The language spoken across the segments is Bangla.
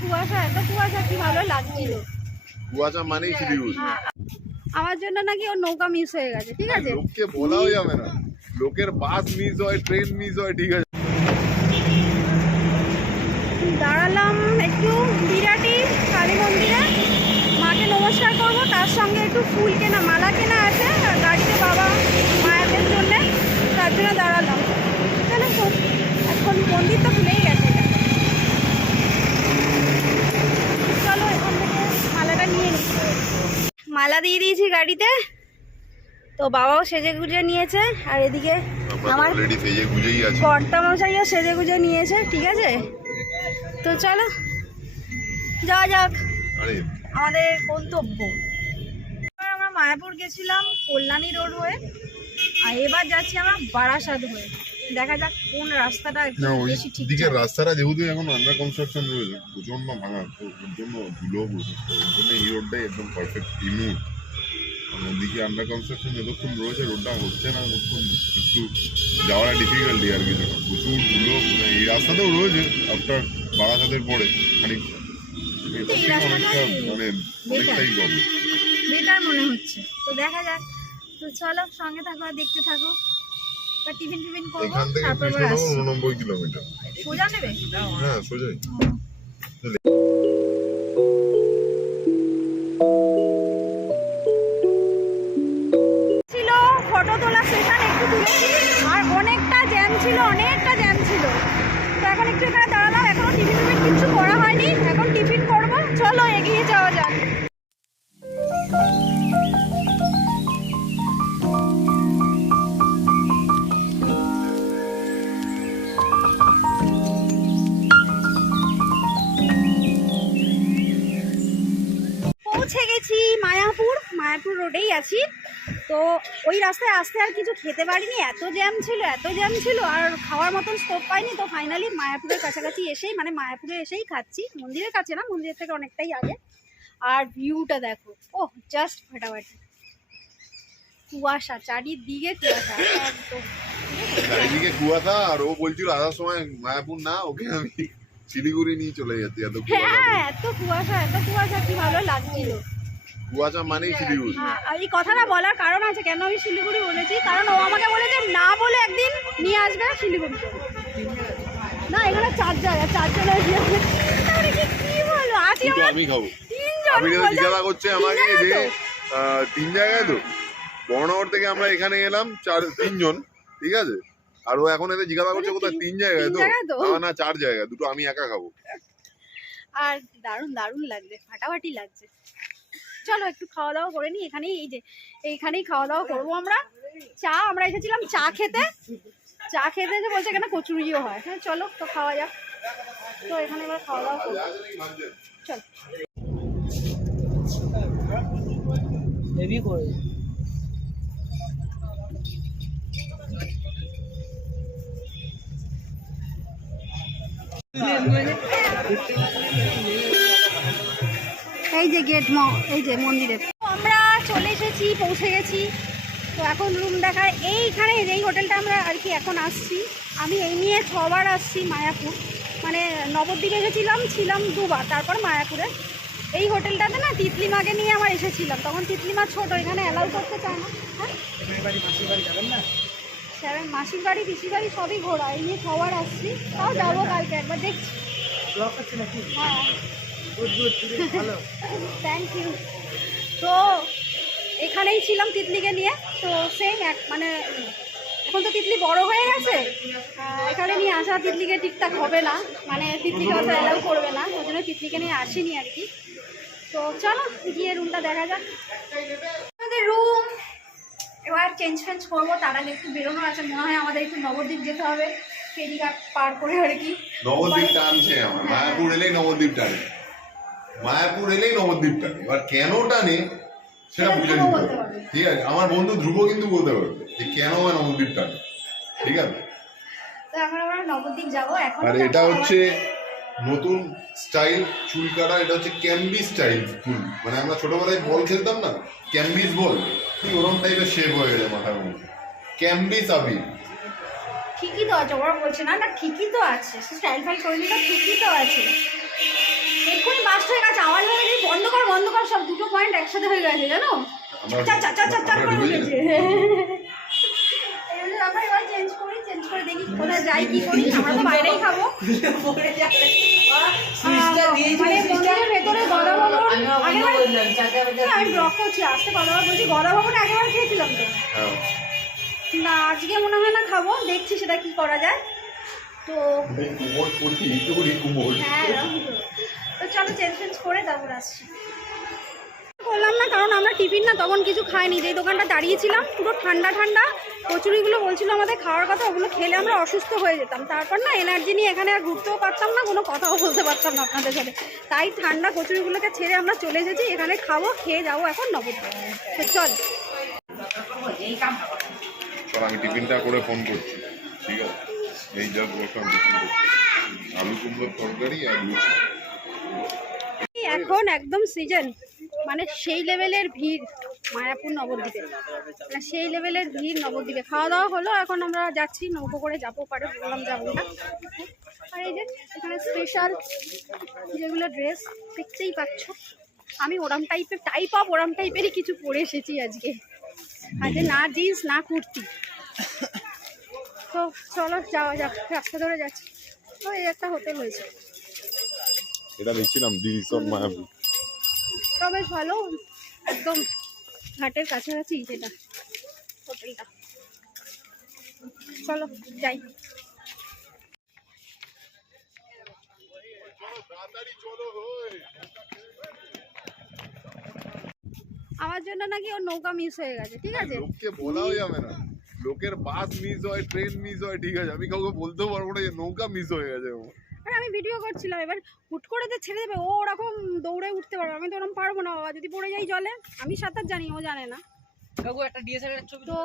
কুয়াশা এত কুয়াশা কি ভালো লাগছিল? কুয়াশা মানেই শিলিগুড়ি হ্যাঁ, আমার জন্য নাকি ওর নৌকা মিস হয়ে গেছে ঠিক আছে? লোককে বলাও যাবে না। লোকের বাস মিস হয় ট্রেন মিস হয় ঠিক আছে। দাঁড়ালাম একটু বিরাটি কালী মন্দিরে। মাকে নমস্কার করব তার সঙ্গে একটু ফুল কেনা মালা কেনা আছে গাড়িতে বাবা মায়েদের জন্য তার জন্য দাঁড়ালাম। এখন মন্দির তো খুলেই গেছে চলো এখান থেকে মালাটা নিয়ে নিই মালা দিয়ে দিয়েছি গাড়িতে। তো বাবাও সেজে গুজে নিয়েছে আর এদিকে আমার কর্তা মশাইও সেজে গুজে নিয়েছে ঠিক আছে? তো চলো যাওয়া যাক। আমাদের গন্তব্য। এবার আমরা মায়াপুর গেছিলাম কল্যাণী রোড হয়ে আর এবার যাচ্ছি আমরা বারাসাত হয়ে। দেখা যাক কোন রাস্তাটা বেশি ঠিক দিকের রাস্তাটা যেহেতু এখন আন্ডার কনস্ট্রাকশন রয়েছে প্রচণ্ড ভাঙা ওর জন্য ধুলো ওর জন্য এই রোডটাই একদম পারফেক্ট স্মুথ ওদিকে আন্ডার কনস্ট্রাকশন যতক্ষণ রয়েছে রোডটা হচ্ছে না ততক্ষণ একটু যাওয়াটা ডিফিকাল্টি আর কিছু না প্রচুর ধুলো মানে এই রাস্তাতেও রয়েছে আফটার বারাসাতের পরে খানিকটা। অনেকটা মানে অনেকটাই কম বেটার মনে হচ্ছে। তো দেখা যাক। তো চলো সঙ্গে থাকো দেখতে থাকো। বা টিফিন টিফিন করব এখান থেকে তারপর আবার আসছি। উননব্বই কিলোমিটার। সোজা নেবে? হ্যাঁ সোজাই। ছিল ফটো তোলা সেশন একটু তুলেছি আর অনেকটা জ্যাম ছিল অনেকটা জ্যাম ছিল। তো এখন একটু এখানে পৌঁছে গেছি মায়াপুর মায়াপুর রোডেই আছি। তো ওই রাস্তায় আসতে আর কিছু খেতে পারিনি, এত জ্যাম ছিল, এত জ্যাম ছিল, আর খাওয়ার মতন স্টোভ পাইনি। তো ফাইনালি মায়াপুরের কাছাকাছি এসেই মানে মায়াপুরে এসেই খাচ্ছি। মন্দিরের কাছে না, মন্দিরের থেকে অনেকটাই আগে। আর ভিউটা দেখো ও জাস্ট ফাটাফাটি। কুয়াশা, চারিদিকে কুয়াশা, একদম। চারিদিকে কুয়াশা, আর ও বলছিল আসার সময় মায়াপুর না, ওকে আমি শিলিগুড়ি নিয়ে চলে যাচ্ছি এত কুয়াশা হ্যাঁ এত কুয়াশা এত কুয়াশা কি ভালো লাগছিল। কুয়াশা মানেই শিলিগুড়ি। হ্যাঁ, এই কথাটা বলার কারণ আছে কেন আমি শিলিগুড়ি বলেছি? কারণ ও আমাকে বলেছে না বলে একদিন নিয়ে আসবে শিলিগুড়ি না এখানে চার জায়গা চার জায়গা দিয়ে আসবে। তাহলে কি বলো? আমি খাব। আমি জিজ্ঞাসা করছে আমাকে যে তিন জায়গায় তো। থেকে আমরা এখানে এলাম চার তিনজন ঠিক আছে? আর ও এখন এতে জিজ্ঞাসা করছে কোথায়? তিন জায়গায় তো? না, না চার জায়গা দুটো আমি একা খাব। আর দারুণ দারুণ লাগছে ফাটাফাটি লাগছে। চলো একটু খাওয়া দাওয়া করে নি এখানেই এই যে এইখানেই খাওয়া দাওয়া করব আমরা। চা আমরা এসেছিলাম চা খেতে। চা খেতে যে বলছে এখানে কচুরিও হয়। হ্যাঁ চলো তো খাওয়া যাক। তো এখানে এবার খাওয়া দাওয়া করব। চল। এই যে গেট ম এই যে মন্দিরে আমরা চলে এসেছি পৌঁছে গেছি। তো এখন রুম দেখার এইখানে এই হোটেলটা আমরা আর কি এখন আসছি আমি এই নিয়ে ছবার আসছি মায়াপুর। মানে নবদ্বীপে এসেছিলাম ছিলাম দুবার তারপর মায়াপুরে। এই হোটেলটাতে না তিতলিমাকে নিয়ে আমার এসেছিলাম তখন তিতলিমা ছোট এখানে অ্যালাউ করতে চায় না। হ্যাঁ? স্যার মাসির বাড়ি পিসির বাড়ি সবই ঘোরা। এই নিয়ে ছবার আসছি। তাও যাব কালকে একবার দেখছি। হ্যাঁ। থ্যাংক ইউ তো এখানেই ছিলাম তিতলিকে নিয়ে। তো সেম এক মানে এখন তো তিতলি বড় হয়ে গেছে। এখানে নিয়ে আসা তিতলিকে ঠিকঠাক হবে না। মানে তিতলিকে হয়তো অ্যালাউ করবে না। ওই জন্য তিতলিকে নিয়ে আসিনি আর কি। তো চলো গিয়ে রুমটা দেখা যাক। আমাদের রুম এবার চেঞ্জ ফেঞ্জ করব তার আগে একটু বেরোনো আছে মনে হয় আমাদের একটু নবদ্বীপ যেতে হবে ফেরিঘাট পার করে আর কি। নবদ্বীপ টানছে আমার মায়াপুর এলেই নবদ্বীপ টানে। মায়াপুর এলেই নবদ্বীপ টানে এবার কেন টানে সেটা বুঝে নিতে হবে। ঠিক আছে আমার বন্ধু ধ্রুব কিন্তু বলতে পারবে যে কেন আমার নবদ্বীপ টানে। ঠিক আছে? তো এখন আমরা নবদ্বীপ যাব এখন আর এটা হচ্ছে নতুন স্টাইল চুল কাটা এটা হচ্ছে ক্যাম্বি স্টাইল চুল মানে আমরা ছোটোবেলায় বল খেলতাম না ক্যাম্বিস বল ঠিক ওরম টাইপের শেপ হয়ে গেছে মাথার মধ্যে ক্যাম্বিস আবির ঠিকই তো আছে ওরা বলছে না না ঠিকই তো আছে স্টাইল ফাইল করে ঠিকই তো আছে এক্ষুনি মাস্টারের আওয়াজ হয়ে গেছে বন্ধ কর বন্ধ কর সব দুটো পয়েন্ট একসাথে হয়ে গেছে জানো চা চা চা চা দেখি কোথায় যাই কি করি? আমরা তো বাইরেই খাব। মানে ভেতরে গদা হ্যাঁ, আমি ব্লক করছি আসতে বারবার বলছি গদা ভবনে আগেবার খেয়েছিলাম তো। হ্যাঁ। না আজকে মনে হয় না খাব দেখছি সেটা কি করা যায়। তো হ্যাঁ তো। চলো চেঞ্জ ফেঞ্জ করে তারপর আসছি। করলাম না কারণ আমরা টিফিন না তখন কিছু খাইনি। যেই দোকানটা দাঁড়িয়েছিলাম পুরো ঠান্ডা ঠান্ডা। কচুরিগুলো বলছিল আমাদের খাওয়ার কথা ওগুলো খেলে আমরা অসুস্থ হয়ে যেতাম। তারপর না এনার্জি নিয়ে এখানে আর ঘুরতেও পারতাম না কোনো কথাও বলতে পারতাম না আপনাদের সাথে। তাই ঠান্ডা কচুরিগুলোকে ছেড়ে আমরা চলে এসেছি। এখানে খাব খেয়ে যাব এখন তো চল। চল আমি টিফিনটা করে ফোন করছি। ঠিক আছে? এই যা বসলাম আলু কুমড়োর তরকারি আর এখন একদম সিজন মানে সেই লেভেলের ভিড় মায়াপুর নবদ্বীপে। মানে সেই লেভেলের ভিড় নবদ্বীপে। খাওয়া দাওয়া হলো, এখন আমরা যাচ্ছি, নৌকো করে যাব পারে বললাম যাব না। আর এই যে, এখানে স্পেশাল যেগুলো ড্রেস দেখতেই পাচ্ছ। আমি ওরাম টাইপের টাইপ অফ ওরাম টাইপেরই কিছু পরে এসেছি আজকে। আজকে না জিন্স না কুর্তি। তো চলো, যাওয়া যাক, রাস্তা ধরে যাচ্ছি। তো এই একটা হোটেল হয়েছে। এটা দেখছিলাম দি রিসর্ট মায়াপুর। তো বেশ ভালো, একদম ঘাটের কাছাকাছি যেটা, হোটেলটা। চলো, যাই। আমার জন্য নাকি ওর নৌকা মিস হয়ে গেছে, ঠিক আছে? লোককে বলাও যাবে না। লোকের বাস মিস হয় ট্রেন মিস হয়, ঠিক আছে। আমি কাউকে বলতেও পারব না যে নৌকা মিস হয়ে গেছে আমি ভিডিও করছিলাম। এবার হুট করে তো ছেড়ে দেবে। ও ওরকম দৌড়ে উঠতে পারবে আমি তো ওরকম পারব না। বাবা যদি পড়ে যাই জলে আমি সাঁতার জানি ও জানে না। কাকু একটা ডিএসএলআর ছবি তো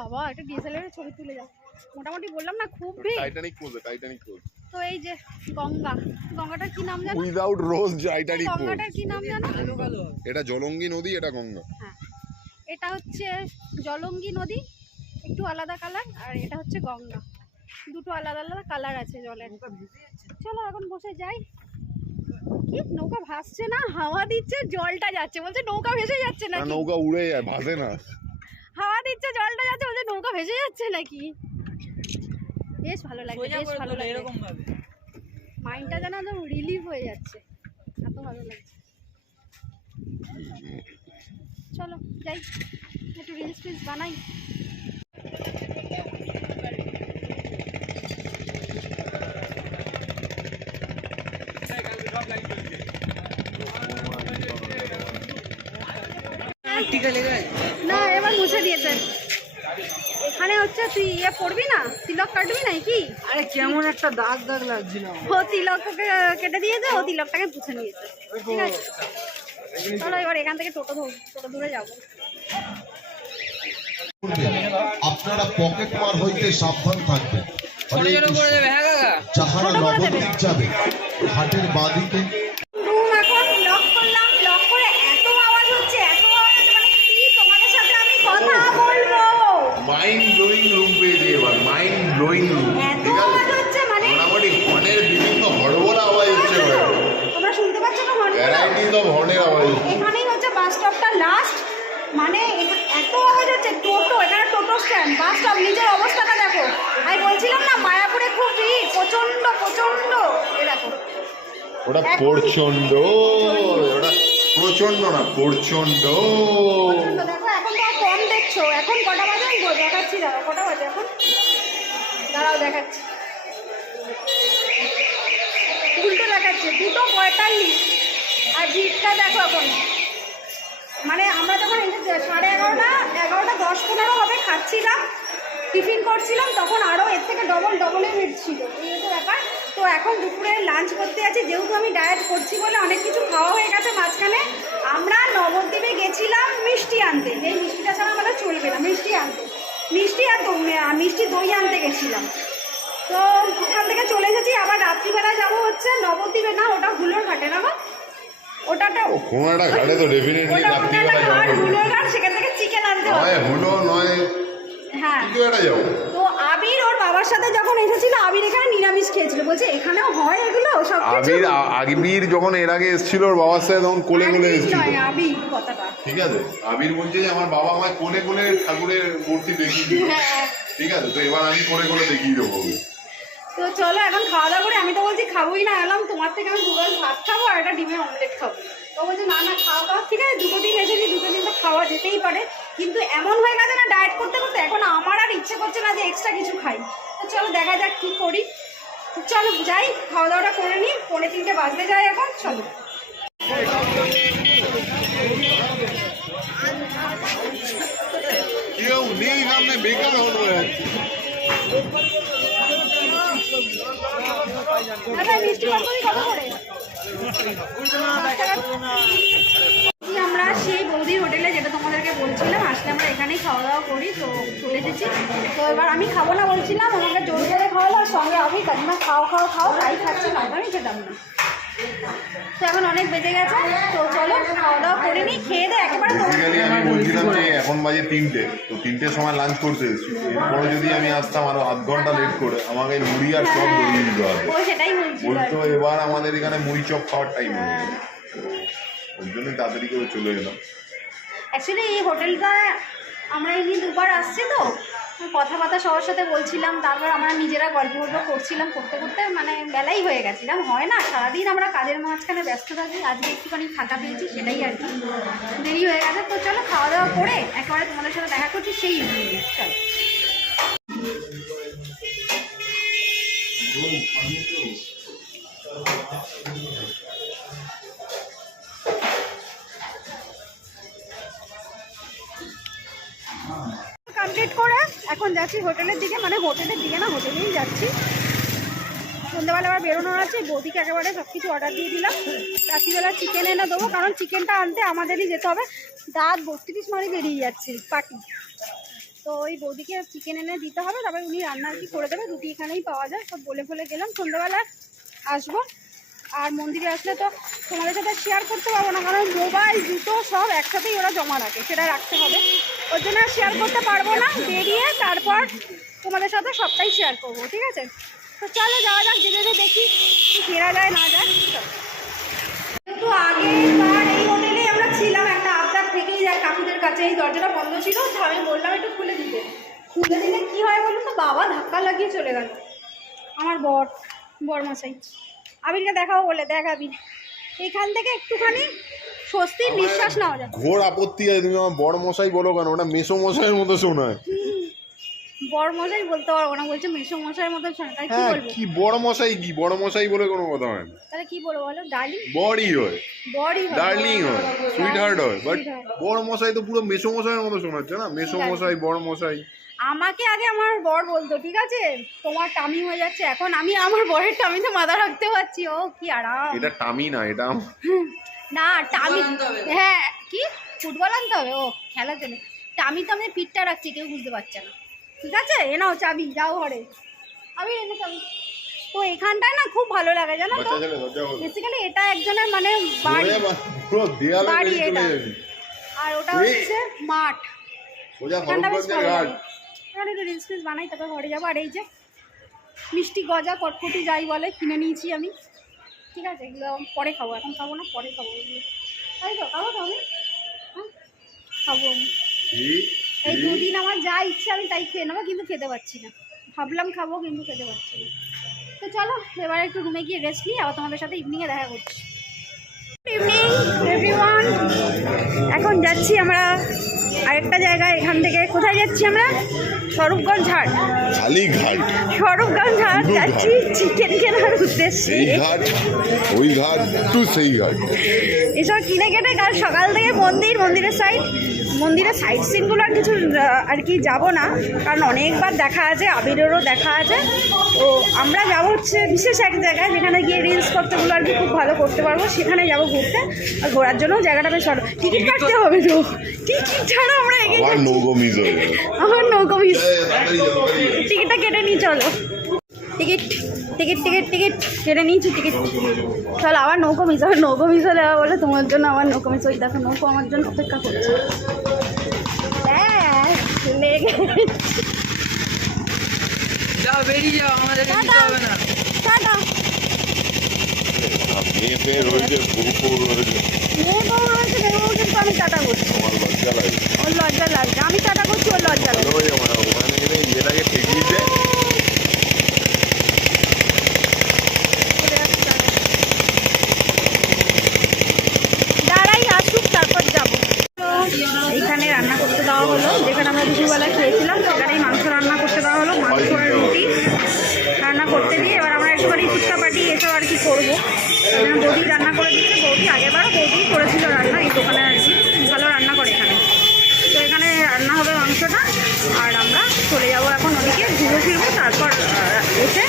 বাবা একটা ডিএসএলআর ছবি তুলে যাও মোটামুটি বললাম না খুব ভিড়। টাইটানিক পোজে টাইটানিক পোজ তো এই যে গঙ্গা। গঙ্গাটার কি নাম জানো? উইদাউট রোজ টাইটানিক পোজ গঙ্গাটার কি নাম জানো? এটা জলঙ্গি নদী এটা গঙ্গা। হ্যাঁ। এটা হচ্ছে জলঙ্গি নদী একটু আলাদা কালার আর এটা হচ্ছে গঙ্গা। দুটো আলাদা আলাদা কালার আছে জলের। চলো এখন বসে যাই। কি নৌকা ভাসছে না? হাওয়া দিচ্ছে জলটা যাচ্ছে। বলছে নৌকা ভেসে যাচ্ছে না নৌকা? উড়ে যায় ভাসে না। হাওয়া দিচ্ছে জলটা যাচ্ছে বলছে নৌকা ভেসে যাচ্ছে নাকি? বেশ ভালো লাগছে সোজা বেশ ভালো লাগে এরকম ভাবে মাইন্ডটা যেন একদম রিলিফ হয়ে যাচ্ছে। এত ভালো লাগছে। চলো যাই একটু রিলস টিলস বানাই টিকা লেগে আছে না এবার মুছে দিয়েছে। এখানে হচ্ছে তুই ইয়ে পড়বি না? তিলক কাটবি না কি? আরে কেমন একটা দাগ দাগ লাগছিল ও তিলক কেটে দিয়েছে ও তিলকটাকে পুছে নিয়েছে। ঠিক আছে? চলো এবার এখান থেকে টোটো টোটো দূরে যাব। আপনারা পকেট মার হইতে সাবধান থাকবেন। হ্যাঁ যাহারা নবদ্বীপ যাবে ঘাটের বাদিকে রুম এখন লক করলাম লক করে এত আওয়াজ হচ্ছে এত আওয়াজ হচ্ছে মানে কি তোমাদের সাথে আমি কথা বলব মাইন্ড ব্লোয়িং রুম পেয়েছি এবার মাইন্ড ব্লোয়িং রুম এত ঠিক আছে আওয়াজ হচ্ছে মানে মোটামুটি হর্নের বিভিন্ন হড়বড় আওয়াজ হচ্ছে তোমরা শুনতে পাচ্ছ না হর্নগুলো? ভ্যারাইটিস অফ হর্নের আওয়াজ হচ্ছে এখানেই হচ্ছে বাস স্টপটা লাস্ট মানে এখা- এত আওয়াজ হচ্ছে টোটো এখানে টোটো স্ট্যান্ড বাস স্টপ নিজের অবস্থাটা দেখো আমি বলছিলাম না মায়াপুরে খুব ভিড় প্রচণ্ড প্রচণ্ড এ দেখো ওটা প্রচণ্ড ওটা প্রচণ্ড না প্রচণ্ড এখন তো কম দেখছ। এখন কটা দেখাচ্ছি কটা বাজে এখন? দাঁড়াও, দেখাচ্ছি। উল্টো দেখাচ্ছে, দুটো পঁয়তাল্লিশ। আর দেখো এখন। মানে আমরা সাড়ে এগারোটা এগারোটা দশ পনেরো হবে, খাচ্ছিলাম, টিফিন করছিলাম, তখন আরও এর থেকে ডবল ডবলের ভিড় ছিল। এই হচ্ছে ব্যাপার তো এখন দুপুরে লাঞ্চ করতে আছি। যেহেতু আমি ডায়েট করছি বলে অনেক কিছু খাওয়া হয়ে গেছে মাঝখানে আমরা নবদ্বীপে গেছিলাম মিষ্টি আনতে। যে মিষ্টিটা ছাড়া আমাদের চলবে না মিষ্টি আনতে। মিষ্টি আর মিষ্টি দই আনতে গেছিলাম। তো ওখান থেকে চলে এসেছি। আবার রাত্রিবেলা যাব হচ্ছে নবদ্বীপে। না ওটা হুলোর ঘাটে না? ওটাটা কোনো একটা ঘাটে তো ডেফিনেটলি ওটা কোনো রাত্রিবেলা ঘাট হুলোর ঘাট। সেখান থেকে চিকেন আনতে হবে। হুলো নয় হ্যাঁ। যাব। বাবার সাথে যখন এসেছিল আবির এখানে নিরামিষ খেয়েছিল। বলছে এখানেও হয় এগুলো? সব আবির আবির যখন এর আগে এসেছিল ওর বাবার সাথে তখন কোলে কোলে এসেছিল। আবির কথাটা। ঠিক আছে? আবির বলছে যে আমার বাবা আমায় কোলে কোলে ঠাকুরের মূর্তি দেখিয়ে দিল। হ্যাঁ। ঠিক আছে? তো এবার আমি কোলে কোলে দেখিয়ে দেবো তো চলো এখন খাওয়া দাওয়া করে আমি তো বলছি খাবোই না এলাম। তোমার থেকে আমি দুবার ভাত খাব আর একটা ডিমের অমলেট খাব। তো বলছে না না খাওয়া দাওয়া ঠিক আছে দুটো দিন এসেছি দুটো দিন তো খাওয়া যেতেই পারে। কিন্তু এমন হয়ে গেছে না ডায়েট করতে করতে এখন আমার আর ইচ্ছে করছে না যে এক্সট্রা কিছু খাই। তো চলো দেখা যাক কী করি। তো চলো যাই খাওয়া দাওয়াটা করে নিই পৌনে তিনটে বাজতে যাই এখন চলো। কেউ নেই সামনে বেকার হলো মিষ্টি পাতুরি কত করে সেই বৌদির হোটেলে যেটা তোমাদেরকে বলছিলাম আসলে আমরা এখানেই খাওয়া দাওয়া করি তো চলে এসেছি। তো এবার আমি খাব না বলছিলাম আমাকে জোর করে খাওয়ালো আর সঙ্গে আমি কাকিমা খাও খাও খাও তাই খাচ্ছি নয়তো আমি খেতাম না। তো এখন অনেক বেজে গেছে তো চলো খাওয়া দাওয়া করে নিই খেয়ে দে একেবারে আমি বলছিলাম যে এখন বাজে তিনটে তো তিনটের সময় লাঞ্চ করতে এসেছি। এরপরে যদি আমি আসতাম আরও আধ ঘণ্টা লেট করে আমাকে মুড়ি আর চপ ধরিয়ে দিতে হবে। ও সেটাই বলছিল বলতো এবার আমাদের এখানে মুড়ি চপ খাওয়ার টাইম হয়ে গেছে। ওই জন্যই তাড়াতাড়ি করে চলে এলাম। অ্যাকচুয়ালি এই হোটেলটা আমরা এই নিয়ে দুবার আসছি তো। কথাবার্তা সবার সাথে বলছিলাম তারপর আমরা নিজেরা গল্প গল্প করছিলাম করতে করতে মানে বেলাই হয়ে গেছিলাম। হয় না সারাদিন আমরা কাজের মাঝখানে ব্যস্ত থাকি আজকে একটুখানি ফাঁকা পেয়েছি সেটাই আর কি। দেরি হয়ে গেছে তো চলো খাওয়া দাওয়া করে একেবারে তোমাদের সাথে দেখা করছি সেই ইভিনিংয়ে চলো। এখন যাচ্ছি হোটেলের দিকে মানে হোটেলের দিকে না, হোটেলেই যাচ্ছি। সন্ধ্যাবেলা আবার বেরোনোর আছে, বৌদিকে একেবারে সব কিছু অর্ডার দিয়ে দিলাম। রাত্রিবেলা চিকেন এনে দেবো, কারণ চিকেনটা আনতে আমাদেরই যেতে হবে। দাঁত বত্রিশ মারি বেরিয়ে যাচ্ছে পাটি তো ওই বৌদিকে চিকেন এনে দিতে হবে, তারপরে উনি রান্না কি করে দেবে, রুটি এখানেই পাওয়া যায়, সব বলে ফলে গেলাম। সন্ধ্যাবেলা আসব, আর মন্দিরে আসলে তো তোমাদের সাথে শেয়ার করতে পারব না, কারণ মোবাইল, জুতো সব একসাথেই ওরা জমা রাখে, সেটা রাখতে হবে। ওর জন্য শেয়ার করতে পারব না, বেরিয়ে তারপর তোমাদের সাথে সবটাই শেয়ার করব, ঠিক আছে? তো চলো যাওয়া যাক, যেতে যেতে দেখি ফেরা যায়, না যায়। চলো। যেহেতু আগেরবার এই হোটেলেই আমরা ছিলাম একটা আবদার থেকেই যায় কাকুদের কাছে এই দরজাটা বন্ধ ছিল, তো আমি বললাম একটু খুলে দিতে। খুলে দিলে কী হয় বলুন তো? বাবা ধাক্কা লাগিয়ে চলে গেল। আমার বর, বরমশাই। আবিরকে দেখাও বলে, দেখ আবির। এখান থেকে একটুখানি স্বস্তির নিঃশ্বাস নেওয়া যায় ঘোর আপত্তি আছে তুমি আমার বড় মশাই বলো কেন? ওটা মেসো মশাইয়ের মতো শোনায়। বর মশাই বলতে পারব না বলছে মেসো মশাইয়ের মতো শোনা তাই কি হ্যাঁ বলব? কি বড় মশাই কি? বড় মশাই বলে কোনো কথা হয় না। তাহলে কি বলব বলো? ডার্লিং? বড়ই হয়। বরই ডার্লিং হয় সুইট হার্ট হয়। বাট বড় মশাই তো পুরো মেসো মশাইয়ের মতো শোনাচ্ছে না? মেসো মশাই বড় মশাই। আমাকে আগে আমার বর বলতো ঠিক আছে? তোমার টামি হয়ে যাচ্ছে এখন আমি আমার বরের টামিতে মাথা রাখতে পারছি। ও কি আরাম। এটা টামি না এটা না টামি হ্যাঁ কি? ফুটবল আনতে হবে? ও খেলার জন্য। টামি তো আমি পিঠটা রাখছি কেউ বুঝতে পারছে না। ঠিক আছে? এ নাও চাবি যাও ঘরে। আমি এনে চাবি। তো এখানটায় না খুব ভালো লাগে জানো তো। বেসিক্যালি এটা একজনের মানে বাড়ি। পুরো দেয়ালে বাড়ি এটা। আর ওটা। হচ্ছে মাঠ। সোজা এখানে একটু রিলস ফিলস বানাই তারপর ঘরে যাব। আর এই যে মিষ্টি গজা কটকটি যাই বলে কিনে নিয়েছি আমি। ঠিক আছে এগুলো পরে খাব। এখন খাব না পরে খাব। এগুলো তাই তো খাব তো আমি। হ্যাঁ খাব আমি। এই দুদিন আমার যা ইচ্ছে আমি তাই খেয়ে নেব কিন্তু খেতে পারছি না। ভাবলাম খাব কিন্তু খেতে পারছি না। তো চলো এবার একটু রুমে গিয়ে রেস্ট নিই আবার তোমাদের সাথে ইভিনিংয়ে দেখা করছি। ইভিনিং এভরিওয়ান এখন যাচ্ছি আমরা আরেকটা জায়গা এখান থেকে কোথায় যাচ্ছি আমরা? স্বরূপগঞ্জ হাট শালিঘাট। স্বরূপগঞ্জ হাট যাচ্ছি চিকেন কেনার উদ্দেশ্যে। এই ঘাট ওই ঘাট টু সেই ঘাট। এসব কিনে কেটে কাল সকাল থেকে মন্দির মন্দিরের সাইড মন্দিরের সাইড সিনগুলো আর কিছু আর কি যাব না। কারণ অনেকবার দেখা আছে আবিরেরও দেখা আছে। তো আমরা যাব হচ্ছে বিশেষ এক জায়গায় যেখানে গিয়ে রিলস করতেগুলো আর কি খুব ভালো করতে পারব। সেখানে যাব ঘুরতে। আর ঘোরার জন্য জায়গাটা বেশ ভালো টিকিট কাটতে হবে তো। টিকিট ছাড়া আমরা এগিয়ে আবার নৌকো মিস আমার নৌকো মিস। টিকিটটা কেটে নিই চলো। টিকিট টিকিট টিকিট টিকিট কেটে নিয়েছি টিকিট। চলো আবার নৌকো মিস হবে নৌকো মিস হলে আবার বলে তোমার জন্য আমার নৌকো মিস ওই দেখো নৌকো আমার জন্য অপেক্ষা করছে। ব্যাস, লেগে যা যাও বেরিয়ে যাও আমাদেরকে হবে না। টাটা। মেয়ে ফেয়ে রয়েছে বউ রয়েছে মেয়ে বউ রয়েছে মেয়ে বউ কিন্তু আমি টাটা করছি। আমার লজ্জা লাগে। ওর লজ্জা লাগছে আমি টাটা করছি ওর লজ্জা হয়ে ওখানে গেলে ঠেকিয়ে দেয় দাঁড়াই আসুক তারপর যাব এইখানে রান্না করতে দেওয়া হলো যেখানে আমরা দুপুরবেলা খেয়েছিলাম সেখানেই মাংস রান্না করতে দেওয়া হলো, মাংস আর রুটি রান্না করতে দিয়ে এবার আমরা একটুখানি ফুচকা পাটি এসব আর কি করব। বৌদি রান্না করে দিচ্ছে বৌদি আগেবারও বৌদি করেছিল রান্না এই দোকানে আর কি, ভালো রান্না করে এখানে। তো এখানে রান্না হবে মাংসটা, আর আমরা চলে যাব এখন ওদিকে ঘুরে ফিরবো, তারপর এসে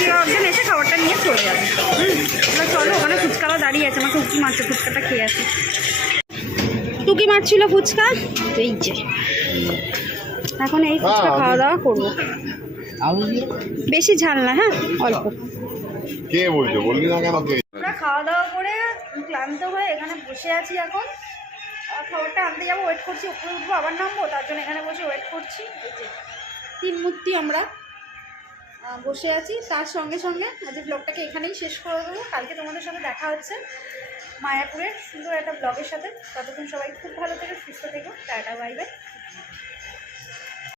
কেউ এসে খাবারটা নিয়ে চলে যাবে। এবার চলো, ওখানে ফুচকাও দাঁড়িয়ে আছে আমাকে উঁকি মারছে ফুচকাটা খেয়ে আসি। টুকি মারছিল ফুচকা? এই যে। এখন এই ফুচকা খাওয়া দাওয়া করব। বেশি ঝাল না হ্যাঁ? অল্প। কে বলছে? বললি না কেন আমরা খাওয়া দাওয়া করে ক্লান্ত হয়ে এখানে বসে আছি এখন। আর খাবারটা আনতে যাব ওয়েট করছি উপরে উঠবো আবার নামবো তার জন্য এখানে বসে ওয়েট করছি। এই যে তিন মূর্তি আমরা বসে আছি। তার সঙ্গে সঙ্গে আজকে ব্লগটাকে এখানেই শেষ করে দেবো। কালকে তোমাদের সাথে দেখা হচ্ছে মায়াপুরের সুন্দর একটা ব্লগের সাথে। ততক্ষণ সবাই খুব ভালো থেকে সুস্থ থেকো টাটা বাই বাই